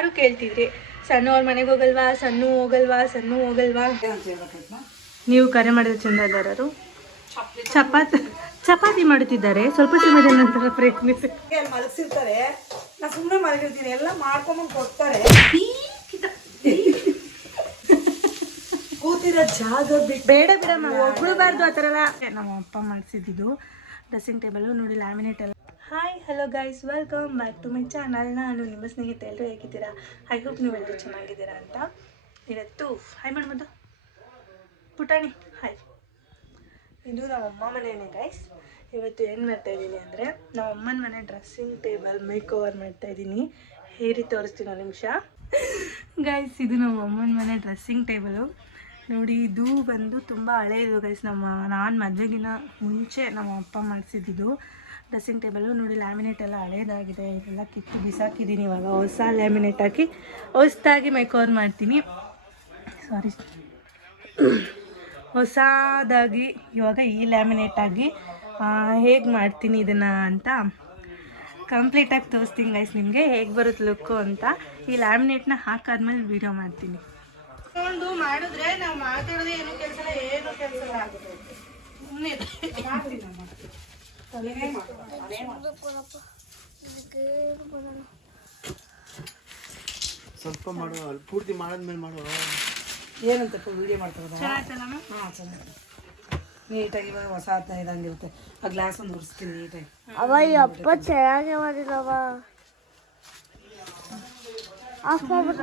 ಯಾರು ಕೇಳ್ತಿದ್ರಿ ಸಣ್ಣ ಅವ್ರ ಮನೆಗೆ ಹೋಗಲ್ವಾ, ಸಣ್ಣ ಹೋಗಲ್ವಾ ನೀವು ಕರೆ ಮಾಡಿದ ಚಂದದಾರರು ಚಪಾತಿ ಮಾಡುತ್ತಿದ್ದಾರೆ. ಸ್ವಲ್ಪ ಸಮಯದ ನಂತರ ಪ್ರಯತ್ನಿಸಿ. ಮಲಗಿಸಿರ್ತಾರೆ, ನಾ ಸುಮ್ಮನೆ ಮಲಗಿರ್ತೀನಿ, ಎಲ್ಲ ಮಾಡ್ಕೊಂಬಂದು ಕೊಡ್ತಾರೆ. ಕೂತಿರೋ ಜಾಗ ಬೇಡ ಬಿಡಮ್ಮ, ಒಗ್ಳಬಾರ್ದು ಆ ಥರ ಎಲ್ಲ. ನಮ್ಮ ಅಪ್ಪ ಮಾಡಿಸಿದ್ದು ಡ್ರೆಸ್ಸಿಂಗ್ ಟೇಬಲು ನೋಡಿ, ಲ್ಯಾಮಿನೇಟ್ ಎಲ್ಲ. Hi hello guys, welcome back to my channel. ನಾನು ನಿಮ್ಮ ಸ್ನೇಹಿತೆ. ಎಲ್ಲರೂ ಹೇಗಿದ್ದೀರಾ? ಐ ಹೋಪ್ ನೀವೆಲ್ಲರೂ ಚೆನ್ನಾಗಿದ್ದೀರಾ ಅಂತ. ಇವತ್ತು ಹಾಯ್ ಮಾಡ್ಬೋದು ಪುಟಾಣಿ, ಹಾಯ್. ಇದು ನಮ್ಮ ಅಮ್ಮ ಮನೆಯೇ ಗೈಸ್. ಇವತ್ತು ಏನು ಮಾಡ್ತಾಯಿದ್ದೀನಿ ಅಂದರೆ, ನಮ್ಮ ಅಮ್ಮನ ಮನೆ ಡ್ರೆಸ್ಸಿಂಗ್ ಟೇಬಲ್ ಮೇಕ್ ಓವರ್ ಮಾಡ್ತಾಯಿದ್ದೀನಿ. ಹೇರಿ ತೋರಿಸ್ತೀನಿ ಒಂದು ನಿಮಿಷ ಗೈಸ್. ಇದು ನಮ್ಮ ಅಮ್ಮನ ಮನೆ ಡ್ರೆಸ್ಸಿಂಗ್ ಟೇಬಲು ನೋಡಿ. ಇದು ಬಂದು ತುಂಬ ಹಳೆಯದು ಗೈಸ್. ನಾನು ಮದುವೆಗಿನ ಮುಂಚೆ ನಮ್ಮ ಅಪ್ಪ ಮಾಡಿಸಿದ್ದು ಡ್ರೆಸ್ಸಿಂಗ್ ಟೇಬಲು ನೋಡಿ. ಲ್ಯಾಮಿನೇಟ್ ಎಲ್ಲ ಹಳೇದಾಗಿದೆ, ಇದೆಲ್ಲ ಕಿತ್ತು ಬಿಸಾಕಿದ್ದೀನಿ. ಇವಾಗ ಹೊಸ ಲ್ಯಾಮಿನೇಟ್ ಹಾಕಿ ಹೊಸದಾಗಿ ಮೇಕ್ ಓವರ್ ಮಾಡ್ತೀನಿ. ಸಾರಿ, ಹೊಸದಾಗಿ ಇವಾಗ ಈ ಲ್ಯಾಮಿನೇಟ್ ಆಗಿ ಹೇಗೆ ಮಾಡ್ತೀನಿ ಇದನ್ನು ಅಂತ ಕಂಪ್ಲೀಟಾಗಿ ತೋರಿಸ್ತೀನಿ ಗೈಸ್ ನಿಮಗೆ, ಹೇಗೆ ಬರುತ್ತೆ ಲುಕ್ಕು ಅಂತ. ಈ ಲ್ಯಾಮಿನೇಟ್ನ ಹಾಕಾದ್ಮೇಲೆ ವೀಡಿಯೋ ಮಾಡ್ತೀನಿ. ಒಂದು ಮಾಡಿದ್ರೆ ನಾವು ಮಾತಾಡೋದೇ ಏನು ಕೆಲಸ ಆಗುತ್ತೆ. ಸ್ವಲ್ಪ ಮಾಡು, ಪೂರ್ತಿ ಮಾಡಾದ್ಮೇಲೆ ಮಾಡು. ಏನಂತಪ್ಪ ವಿಡಿಯೋ ಮಾಡ್ತಾರೆ. ಚೆನ್ನಾಯ್ತಲ್ಲಮ್ಮ? ಹಾಂ, ಚೆನ್ನಾಗಿ ನೀಟಾಗಿ. ಇವಾಗ ಹೊಸ ಇದಂಗಿರುತ್ತೆ. ಆ ಗ್ಲಾಸ್ ಒಂದು ಉರಿಸ್ತೀನಿ ನೀಟಾಗಿ. ಅವ ಅಪ್ಪ ಚೆನ್ನಾಗಿ ಮಾಡಿದವ. ಆಫ್ ಮಾಡ್ಬಿಟ್ಟು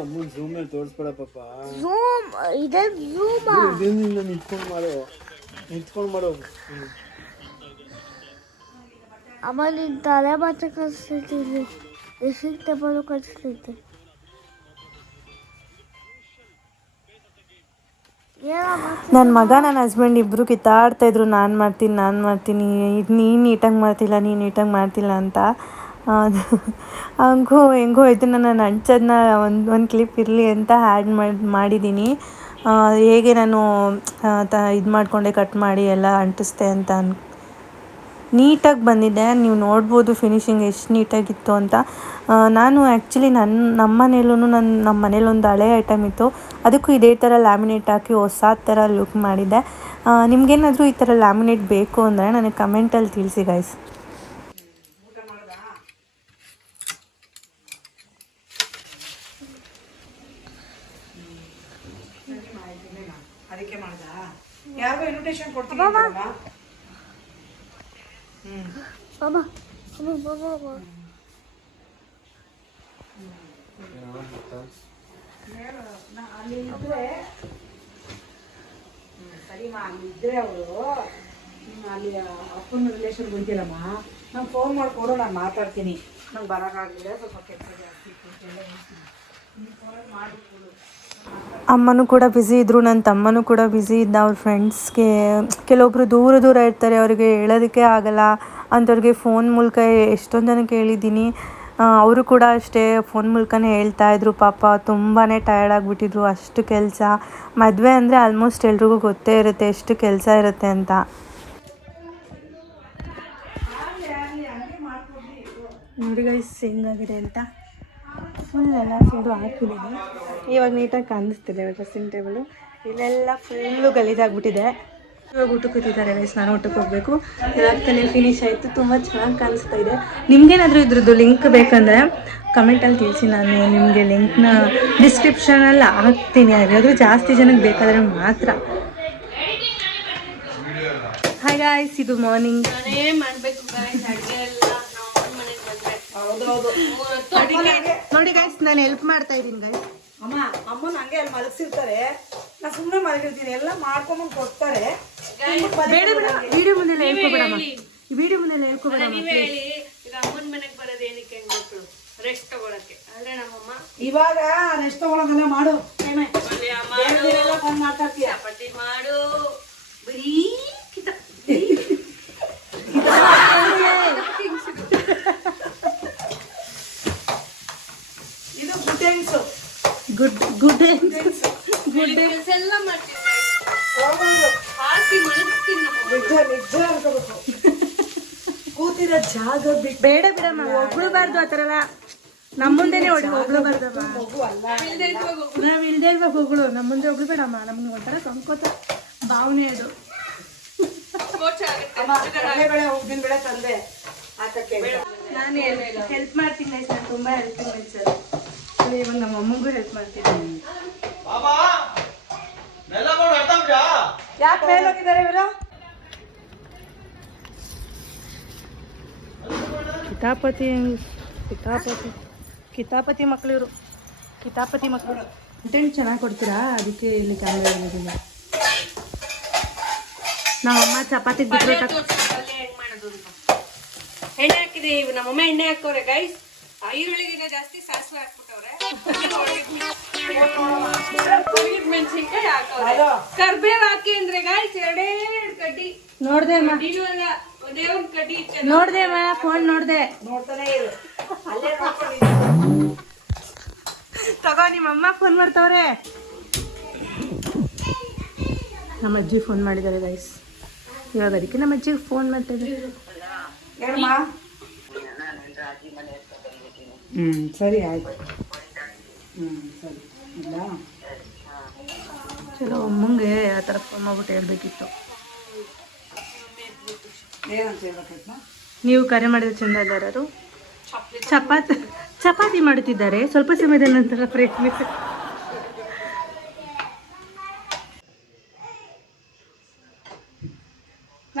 ಅಮ್ಮನ್ ಝೂಮ್ ಮೇಲೆ ತೋರಿಸ್ಬೇಡ ಪಾಪ. ಝೂಮ್ ಇದೆ, ಝೂಮ್ ಇದರಿಂದ ನಿಂತ್ಕೊಂಡು ಮಾಡು. ಅಮ್ಮ ನಿನ್ ತಲೆ ಮಾತ್ರ ಕಲಿಸ್ತಿದ್ದೀನಿ, ಡ್ರೆಸ್ಸಿಂಗ್ ಟೇಬಲ್ ಕಲಿಸ್ತಿದ್ದೆ. ನನ್ನ ಮಗ ನನ್ನ ಹಸ್ಬೆಂಡ್ ಇಬ್ಬರು ಕಿತ್ತಾಡ್ತಾಯಿದ್ರು, ನಾನು ಮಾಡ್ತೀನಿ, ಇದು ನೀನು ನೀಟಾಗಿ ಮಾಡ್ತಿಲ್ಲ ಅಂತ. ಹೆಂಗೋ ಇದನ್ನು ನಾನು ಅಂಚದನ್ನ ಒಂದು ಕ್ಲಿಪ್ ಇರಲಿ ಅಂತ ಆ್ಯಡ್ ಮಾಡಿದ್ದೀನಿ. ಹೇಗೆ ನಾನು ಇದು ಮಾಡಿಕೊಂಡೆ, ಕಟ್ ಮಾಡಿ ಎಲ್ಲ ಅಂಟಿಸ್ದೆ ಅಂತ ನೀಟಾಗಿ ಬಂದಿದೆ. ನೀವು ನೋಡ್ಬೋದು ಫಿನಿಶಿಂಗ್ ಎಷ್ಟು ನೀಟಾಗಿತ್ತು ಅಂತ. ನಾನು ಆ್ಯಕ್ಚುಲಿ ನಮ್ಮ ಮನೇಲಿ ಒಂದು ಹಳೆ ಐಟಮ್ ಇತ್ತು, ಅದಕ್ಕೂ ಇದೇ ಥರ ಲ್ಯಾಮಿನೇಟ್ ಹಾಕಿ ಹೊಸ ಥರ ಲುಕ್ ಮಾಡಿದ್ದೆ. ನಿಮಗೇನಾದರೂ ಈ ಥರ ಲ್ಯಾಮಿನೇಟ್ ಬೇಕು ಅಂದರೆ ನನಗೆ ಕಮೆಂಟಲ್ಲಿ ತಿಳಿಸಿ ಗೈಸ್. ಅದಕ್ಕೆ ಮಾಡ್ದ ಯಾರಿಗೂ ಇನ್ವಿಟೇಷನ್ ಕೊಡ್ತೀನಿ. ಸರಿಮ್ಮ, ಅಲ್ಲಿದ್ದರೆ ಅವರು ಅಲ್ಲಿ ಅಪ್ಪನ ರಿಲೇಷನ್ ಬಂದಿಲ್ಲಮ್ಮ, ನಂಗೆ ಫೋನ್ ಮಾಡಿಕೊಡು, ನಾನು ಮಾತಾಡ್ತೀನಿ. ನಂಗೆ ಬರೋಕ್ಕಾಗಲಿಲ್ಲ, ಸ್ವಲ್ಪ ಕೆಲಸ ಜಾಸ್ತಿ ಇತ್ತು, ಮಾಡಿಕೊಡು. ಅಮ್ಮನೂ ಕೂಡ ಬ್ಯುಸಿ ಇದ್ದರು, ನನ್ನ ತಮ್ಮನೂ ಕೂಡ ಬ್ಯುಸಿ ಇದ್ದ. ಅವ್ರ ಫ್ರೆಂಡ್ಸ್ಗೆ ಕೆಲವೊಬ್ಬರು ದೂರ ಇರ್ತಾರೆ, ಅವರಿಗೆ ಹೇಳೋದಕ್ಕೆ ಆಗಲ್ಲ ಅಂಥವ್ರಿಗೆ ಫೋನ್ ಮೂಲಕ ಎಷ್ಟೊಂದು ಜನಕ್ಕೆ ಹೇಳಿದ್ದೀನಿ. ಅವರು ಕೂಡ ಅಷ್ಟೇ ಫೋನ್ ಮೂಲಕನೇ ಹೇಳ್ತಾಯಿದ್ರು. ಪಾಪ ತುಂಬಾ ಟಯರ್ಡ್ ಆಗಿಬಿಟ್ಟಿದ್ರು, ಅಷ್ಟು ಕೆಲಸ. ಮದುವೆ ಅಂದರೆ ಆಲ್ಮೋಸ್ಟ್ ಎಲ್ರಿಗೂ ಗೊತ್ತೇ ಇರುತ್ತೆ ಎಷ್ಟು ಕೆಲಸ ಇರುತ್ತೆ ಅಂತ. ನೋಡಿ ಗೈಸ್ ಹೆಂಗಾಗಿದೆ ಅಂತ. ಫುಲ್ ಎಲ್ಲ ಸೈಡು ಹಾಕಿದ್ದೀನಿ. ಇವಾಗ ನೀಟಾಗಿ ಕಾಣಿಸ್ತಿದೆ ಡ್ರೆಸ್ಸಿಂಗ್ ಟೇಬಲು. ಇಲ್ಲೆಲ್ಲ ಫುಲ್ಲು ಗಲೀಜಾಗ್ಬಿಟ್ಟಿದೆ. ಇವಾಗ ಊಟಕ್ಕೆ ಕೂತಿದ್ದಾರೆ ಗೈಸ್, ನಾನು ಊಟಕ್ಕೆ ಹೋಗಬೇಕು. ಇವಾಗ ತಾನೇ ಫಿನಿಶ್ ಆಯಿತು, ತುಂಬ ಚೆನ್ನಾಗಿ ಕಾಣಿಸ್ತಾ ಇದೆ. ನಿಮಗೇನಾದರೂ ಇದ್ರದ್ದು ಲಿಂಕ್ ಬೇಕಂದರೆ ಕಮೆಂಟಲ್ಲಿ ತಿಳಿಸಿ, ನಾನು ನಿಮಗೆ ಲಿಂಕ್ನ ಡಿಸ್ಕ್ರಿಪ್ಷನಲ್ಲಿ ಹಾಕ್ತೀನಿ. ಯಾರಾದರೂ ಜಾಸ್ತಿ ಜನಕ್ಕೆ ಬೇಕಾದರೆ ಮಾತ್ರ. ಹಾಯ್ ಗಾಯ್ಸ್, ಇದು ಮಾರ್ನಿಂಗ್. ನೋಡಿ ಗೈಸ್, ನಾನು ಹೆಲ್ಪ್ ಮಾಡ್ತಾ ಇದ್ದೀನಿ ಗೈಸ್. ಅಮ್ಮನ ಹಂಗೆ ಅಲ್ಲಿ ಮಲಗಿಸಿರ್ತಾರೆ, ನಾ ಸುಮ್ಮನೆ ಮಲಗಿರ್ತೀನಿ, ಎಲ್ಲ ಮಾಡ್ಕೊಂಬಂದು ಕೊಡ್ತಾರೆ. ಬೇಡ ಬೇಡ, ವಿಡಿಯೋ ಮುಂದೆ ಹೇಳ್ಕೊಬೇಡಮ್ಮ, ವಿಡಿಯೋ ಮುಂದೆ ಹೇಳ್ಕೊಬೇಡಮ್ಮ. ಅಮ್ಮನ ಮನೆಗೆ ಬರೋದು ಏನಕ್ಕೆ ಮಕ್ಕಳು ರೆಸ್ಟ್ ತಗೊಳಕ್ಕೆ, ಆದ್ರೆ ನಮ್ಮಮ್ಮ ಇವಾಗ ರೆಸ್ಟ್ ತಗೊಳೋದೆಲ್ಲ ಮಾಡು, ಮಾತಾಡ್ತೀಯ, ಚಪಾತಿ ಮಾಡು, ಬರೀ ಇದು ಗುಡ್ ಕೆಲಸ ಎಲ್ಲ ಮಾಡ್ತೀನಿ, ಹಾಕಿ ಮಲಗಿಸ್ತೀನಿ. ನಿಜ ಅನ್ಕೋಬೇಕು. ಕೂತಿರ ಇಲ್ಲಿರೋ ಜಾಗ ಬಿಟ್ಟು ಬೇಡ ಬಿಡಮ್ಮ, ಹೊಗಳ್ಬಾರ್ದು ಆ ಥರ ಎಲ್ಲ. ನಮ್ಮ ಮುಂದೆನೆ ಹೊಗಳ್ಬಾರ್ದಮ್ಮ. ಮಗು ಅಲ್ಲ. ನಾವು ಇಲ್ದೇ ಇರ್ಬೇಕು ಹೊಗಳು, ನಮ್ಮ ಮುಂದೆ ಹೊಗಳ್ಬೇಡಮ್ಮ. ನಮ್ಗೆ ಒಂಥರ ಸಂಕೋಚ ಭಾವನೆ ಅದು. ಅಮ್ಮ, ಕಡಲೆಬೇಳೆ ಉದ್ದಿನ ಬೇಳೆ ತಂದೆ ಆತಕ್ಕೆ. ನಾನು ಹೆಲ್ಪ್ ಮಾಡ್ತೀನಿ guys, ನಾನು ತುಂಬ ಹೆಲ್ಪಿಂಗ್ ನೇಚರ್. ಇವಾಗ ನಮ್ಮ ಅಮ್ಮಂಗೂ ಹೆಲ್ಪ್ ಮಾಡ್ತೀನಿ. ಯಾಕೆ ಮೇಲೆ ಹೋಗಿದ್ದಾರೆ ಇವರು? ಕಿತಾಪತಿ ಮಕ್ಕಳು ಇವರು, ಕಿತಾಪತಿ ಮಕ್ಕಳು. ಕಂಟೆಂಟ್ ಚೆನ್ನಾಗಿ ಕೊಡ್ತೀರಾ, ಅದಕ್ಕೆ ಇಲ್ಲಿ ಕ್ಯಾಮ್ರಾ ಇರೋದಿಲ್ಲ. ನಮ್ಮಮ್ಮ ಚಪಾತಿಗೆ ಬಿಟ್ಟರೆ ಹೆಂಗ್ ಮಾಡೋದು ಅಂತ. ಎಣ್ಣೆ ಹಾಕಿದೀವಿ, ನಮ್ಮಮ್ಮ ಎಣ್ಣೆ ಹಾಕೋರೆ ಗೈಸ್. ಈರುಳ್ಳಿಗಿಂತ ಜಾಸ್ತಿ ಸಾಸಿವೆ ಹಾಕ್ಬಿಟ್ಟವ್ರೆ. ಮೆಣಸಿನ್ಕಾಯಿ ಹಾಕವ್ರೆ, ಕರ್ಬೇವ್ ಹಾಕಿ ಅಂದ್ರೆ ಗೈಸ್ 2 ಕಡ್ಡಿ. ನೋಡ್ದೆ ಅಮ್ಮ, ಕಡ್ಡಿನೂ ಅಲ್ಲ, ಒಂದೇ ಒಂದ್ ಕಡ್ಡಿ ಇತ್ತು. ನೋಡ್ದೆ ಅಮ್ಮ, ಫೋನ್ ನೋಡ್ದೆ. ನೋಡ್ತಾನೆ ಇರು, ಅಲ್ಲೇ ನೋಡ್ಕೊಂಡು ತಗೋ, ನಿಮ್ಮಮ್ಮ ಫೋನ್ ಮಾಡ್ತವ್ರೆ. ನಮ್ಮ ಅಜ್ಜಿ ಫೋನ್ ಮಾಡಿದ್ದಾರೆ ಗೈಸ್. ಇವಾಗ ಅದಕ್ಕೆ ನಮ್ಮ ಅಜ್ಜಿಗೆ ಫೋನ್ ಮಾಡ್ತಾ ಇದ್ದಾರೆ. ಏನಮ್ಮ? ಸರಿ ಆಯ್ತು. ಸರಿ ಇಲ್ಲ ಚಲೋ, ಅಮ್ಮಂಗೆ ಆ ಥರ ಫೋನ್ ಮಾಡ್ಬಿಟ್ಟು ಹೇಳ್ಬೇಕಿತ್ತು. ಏನಂತ ಹೇಳ್ಬೇಕಮ್ಮ? ನೀವು ಕರೆ ಮಾಡಿದ ಚಂದ ಅಲ್ಲಾರು ಚಪಾತಿ ಮಾಡುತ್ತಿದ್ದಾರೆ. ಸ್ವಲ್ಪ ಸಮಯದ ನಂತರ ಪ್ರಯತ್ನಿಸಿ.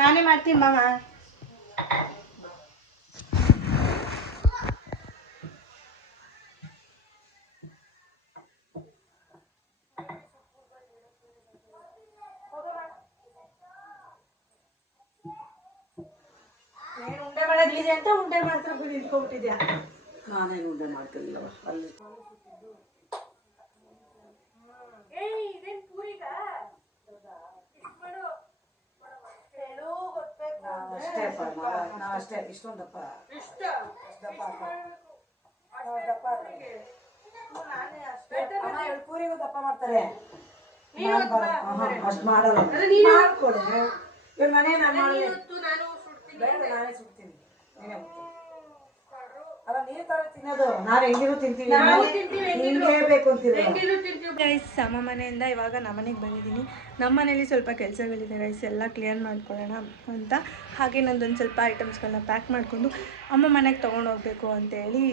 ನಾನೇ ಮಾಡ್ತೀನಿ ಮಾಮ. ಏನು ಉಂಡೆ ಮಾಡೋದಿದೆ ಅಂತ ಉಂಡೆ ಮಾಡ್ತಾರೆ ನಿಂತ್ಕೊಂಡ್ಬಿಟ್ಟಿದ್ಯಾ? ನಾನೇನು ಉಂಡೆ ಮಾಡ್ತಿರ್ಲಿಲ್ಲವ ಅಲ್ಲಿ. ಅಷ್ಟೇ ನಾವಷ್ಟೇ ಇಷ್ಟೊಂದಪ್ಪ ಪೂರಿಗೂ ದಪ್ಪ ಮಾಡ್ತಾರೆ. ಅಷ್ಟು ಮಾಡಲ್ಲ. ಮಾಡ್ಕೊಡು ಇವ್ರು ಮನೆ ನಾನು ಬೇಡ, ನಾನೇ ಸುಡ್ತೀನಿ. ಅಲ್ಲ, ನೀರು ತರ ತಿನ್ನೋದು, ನಾವು ಹೆಂಗಿರು ತಿಂತೀವಿ. ನಿಮ್ಗೆ ಬೇಕು ಅಂತೀವಿ. ಗೈಸ್, ಅಮ್ಮ ಮನೆಯಿಂದ ಇವಾಗ ನಮ್ಮನೆಗೆ ಬಂದಿದ್ದೀನಿ. ನಮ್ಮ ಮನೇಲಿ ಸ್ವಲ್ಪ ಕೆಲಸಗಳಿದೆ ಗೈಸ್, ಎಲ್ಲ ಕ್ಲಿಯರ್ ಮಾಡ್ಕೊಳ್ಳೋಣ ಅಂತ. ಹಾಗೆ ನಂದೊಂದು ಸ್ವಲ್ಪ ಐಟಮ್ಸ್ಗಳನ್ನ ಪ್ಯಾಕ್ ಮಾಡಿಕೊಂಡು ಅಮ್ಮ ಮನೆಗೆ ತೊಗೊಂಡೋಗ್ಬೇಕು ಅಂತೇಳಿ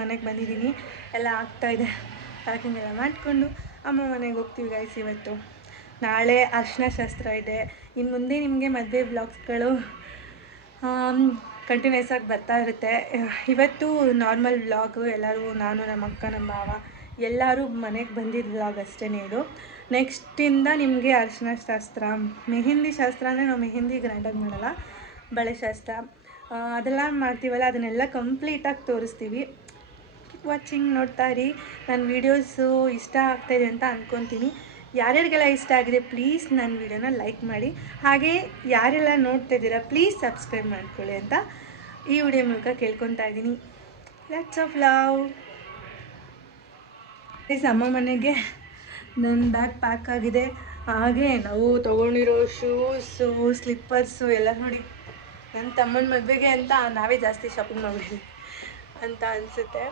ಮನೆಗೆ ಬಂದಿದ್ದೀನಿ. ಎಲ್ಲ ಆಗ್ತಾಯಿದೆ, ಪ್ಯಾಕಿಂಗ್ ಎಲ್ಲ ಮಾಡಿಕೊಂಡು ಅಮ್ಮ ಮನೆಗೆ ಹೋಗ್ತೀವಿ ಗೈಸ್. ಇವತ್ತು ನಾಳೆ ಅರಿಶಿನ ಶಾಸ್ತ್ರ ಇದೆ. ಇನ್ನು ಮುಂದೆ ನಿಮಗೆ ಮದುವೆ ವ್ಲಾಗ್ಸ್ಗಳು ಕಂಟಿನ್ಯೂಸ್ ಆಗಿ ಬರ್ತಾ ಇರುತ್ತೆ. ಇವತ್ತು ನಾರ್ಮಲ್ ವ್ಲಾಗು, ಎಲ್ಲರೂ ನಾನು, ನಮ್ಮ ಅಕ್ಕ, ನಮ್ಮ ಭಾವ ಎಲ್ಲರೂ ಮನೆಗೆ ಬಂದಿದ್ದ ವ್ಲಾಗ್ ಅಷ್ಟೇ ಇದು. ನೆಕ್ಸ್ಟಿಂದ ನಿಮಗೆ ಅರಿಶಿನ ಶಾಸ್ತ್ರ, ಮೆಹಂದಿ ಶಾಸ್ತ್ರ ಅಂದರೆ ನಾವು ಮೆಹಂದಿ ಗ್ರ್ಯಾಂಡಾಗಿ ಮಾಡಲ್ಲ, ಬಳೆ ಶಾಸ್ತ್ರ ಅದೆಲ್ಲ ಮಾಡ್ತೀವಲ್ಲ, ಅದನ್ನೆಲ್ಲ ಕಂಪ್ಲೀಟಾಗಿ ತೋರಿಸ್ತೀವಿ. ವಾಚಿಂಗ್, ನೋಡ್ತಾ ಇರಿ. ನನ್ನ ವೀಡಿಯೋಸು ಇಷ್ಟ ಆಗ್ತಾಯಿದೆ ಅಂತ ಅಂದ್ಕೊತೀನಿ. ಯಾರ್ಯಾರಿಗೆಲ್ಲ ಇಷ್ಟ ಆಗಿದೆ ಪ್ಲೀಸ್ ನನ್ನ ವೀಡಿಯೋನ ಲೈಕ್ ಮಾಡಿ. ಹಾಗೆ ಯಾರೆಲ್ಲ ನೋಡ್ತಾ ಇದ್ದೀರಾ ಪ್ಲೀಸ್ ಸಬ್ಸ್ಕ್ರೈಬ್ ಮಾಡ್ಕೊಳ್ಳಿ ಅಂತ ಈ ವಿಡಿಯೋ ಮೂಲಕ ಕೇಳ್ಕೊತಾ ಇದ್ದೀನಿ. Lots of love. ಅಮ್ಮ ಮನೆಗೆ ನನ್ನ ಬ್ಯಾಗ್ ಪ್ಯಾಕ್ ಆಗಿದೆ. ಹಾಗೆ ನಾವು ತೊಗೊಂಡಿರೋ ಶೂಸು, ಸ್ಲಿಪ್ಪರ್ಸು ಎಲ್ಲ ನೋಡಿ. ನನ್ನ ತಮ್ಮನ ಮದುವೆಗೆ ಅಂತ ನಾವೇ ಜಾಸ್ತಿ ಶಾಪಿಂಗ್ ಮಾಡಿದ್ವಿ ಅಂತ ಅನಿಸುತ್ತೆ.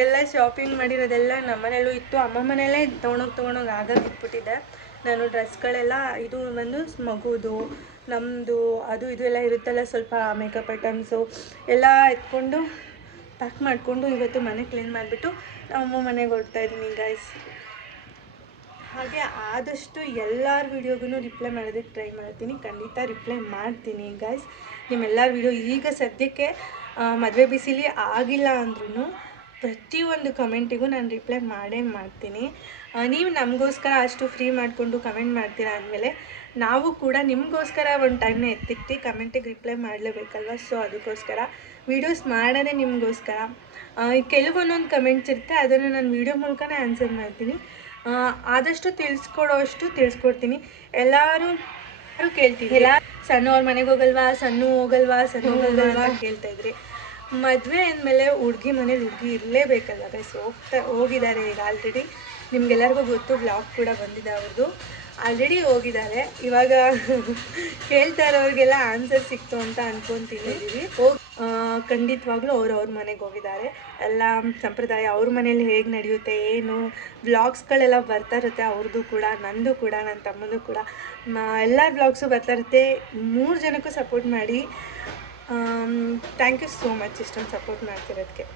ಎಲ್ಲ ಶಾಪಿಂಗ್ ಮಾಡಿರೋದೆಲ್ಲ ನಮ್ಮ ಮನೆಯಲ್ಲೂ ಇತ್ತು, ಅಮ್ಮ ಮನೆಯಲ್ಲೇ ತೊಗೊಂಡೋಗಿ ಆಗಾಗ ಇಟ್ಬಿಟ್ಟಿದ್ದೆ. ನಾನು ಡ್ರೆಸ್ಗಳೆಲ್ಲ, ಇದು ಬಂದು ಮಗುದು, ನಮ್ಮದು, ಅದು ಇದು ಎಲ್ಲ ಇರುತ್ತಲ್ಲ, ಸ್ವಲ್ಪ ಮೇಕಪ್ ಐಟಮ್ಸು ಎಲ್ಲ ಎತ್ಕೊಂಡು ಪ್ಯಾಕ್ ಮಾಡಿಕೊಂಡು ಇವತ್ತು ಮನೆ ಕ್ಲೀನ್ ಮಾಡಿಬಿಟ್ಟು ಅಮ್ಮ ಮನೆಗೆ ಹೊರಡ್ತಾ ಇದ್ದೀನಿ ಗೈಸ್. ಹಾಗೆ ಆದಷ್ಟು ಎಲ್ಲರ ವೀಡಿಯೋಗೂ ರಿಪ್ಲೈ ಮಾಡೋದಕ್ಕೆ ಟ್ರೈ ಮಾಡ್ತೀನಿ. ಖಂಡಿತ ರಿಪ್ಲೈ ಮಾಡ್ತೀನಿ ಗೈಸ್. ನಿಮ್ಮೆಲ್ಲರ ವೀಡಿಯೋ ಈಗ ಸದ್ಯಕ್ಕೆ ಮದುವೆ ಬಿಸಿಲಿ ಆಗಿಲ್ಲ ಅಂದ್ರೂ ಪ್ರತಿಯೊಂದು ಕಮೆಂಟಿಗೂ ನಾನು ರಿಪ್ಲೈ ಮಾಡೇ ಮಾಡ್ತೀನಿ. ನೀವು ನಮಗೋಸ್ಕರ ಅಷ್ಟು ಫ್ರೀ ಮಾಡಿಕೊಂಡು ಕಮೆಂಟ್ ಮಾಡ್ತೀರಾ ಅಂದಮೇಲೆ ನಾವು ಕೂಡ ನಿಮಗೋಸ್ಕರ ಒಂದು ಟೈಮ್ನ ಎತ್ತಿಟ್ಟು ಕಮೆಂಟಿಗೆ ರಿಪ್ಲೈ ಮಾಡಲೇಬೇಕಲ್ವ. ಸೊ ಅದಕ್ಕೋಸ್ಕರ ವೀಡಿಯೋಸ್ ಮಾಡೋದೇ ನಿಮಗೋಸ್ಕರ. ಕೆಲವೊಂದೊಂದು ಕಮೆಂಟ್ಸ್ ಇರುತ್ತೆ, ಅದನ್ನು ನಾನು ವೀಡಿಯೋ ಮೂಲಕನೇ ಆನ್ಸರ್ ಮಾಡ್ತೀನಿ. ಆದಷ್ಟು ತಿಳಿಸ್ಕೊಡ್ತೀನಿ. ಎಲ್ಲರೂ ಕೇಳ್ತಿದ್ದಿಲ್ಲ, ಸಣ್ಣವ್ರ ಮನೆಗೆ ಹೋಗಲ್ವಾ, ಸಣ್ಣ ಹೋಗಲ್ವಾ ಅಂತ ಕೇಳ್ತಾಯಿದ್ರಿ. ಮದುವೆ ಅಂದಮೇಲೆ ಹುಡುಗಿ ಮನೇಲಿ ಹುಡುಗಿ ಇರಲೇಬೇಕಲ್ಲ ಗೈಸ್. ಹೋಗಿದ್ದಾರೆ ಈಗ ಆಲ್ರೆಡಿ, ನಿಮ್ಗೆಲ್ಲರಿಗೂ ಗೊತ್ತು, ಬ್ಲಾಗ್ ಕೂಡ ಬಂದಿದೆ ಅವ್ರದ್ದು. ಆಲ್ರೆಡಿ ಹೋಗಿದ್ದಾರೆ. ಇವಾಗ ಕೇಳ್ತಾ ಇರೋರಿಗೆಲ್ಲ ಆನ್ಸರ್ ಸಿಕ್ತು ಅಂತ ಅಂದ್ಕೊತೀನಿ. ಖಂಡಿತವಾಗ್ಲೂ ಅವ್ರ ಮನೆಗೆ ಹೋಗಿದ್ದಾರೆ. ಎಲ್ಲ ಸಂಪ್ರದಾಯ ಅವ್ರ ಮನೇಲಿ ಹೇಗೆ ನಡೆಯುತ್ತೆ ಏನು ವ್ಲಾಗ್ಸ್ಗಳೆಲ್ಲ ಬರ್ತಾ ಇರುತ್ತೆ. ಅವ್ರದ್ದು ಕೂಡ, ನಂದು ಕೂಡ, ನನ್ನ ತಮ್ಮದು ಕೂಡ ಎಲ್ಲ ವ್ಲಾಗ್ಸು ಬರ್ತಾ ಇರುತ್ತೆ. 3 ಜನಕ್ಕೂ ಸಪೋರ್ಟ್ ಮಾಡಿ. ಥ್ಯಾಂಕ್ ಯು ಸೋ ಮಚ್ ಇಷ್ಟೊಂದು ಸಪೋರ್ಟ್ ಮಾಡ್ತಿರೋದಕ್ಕೆ.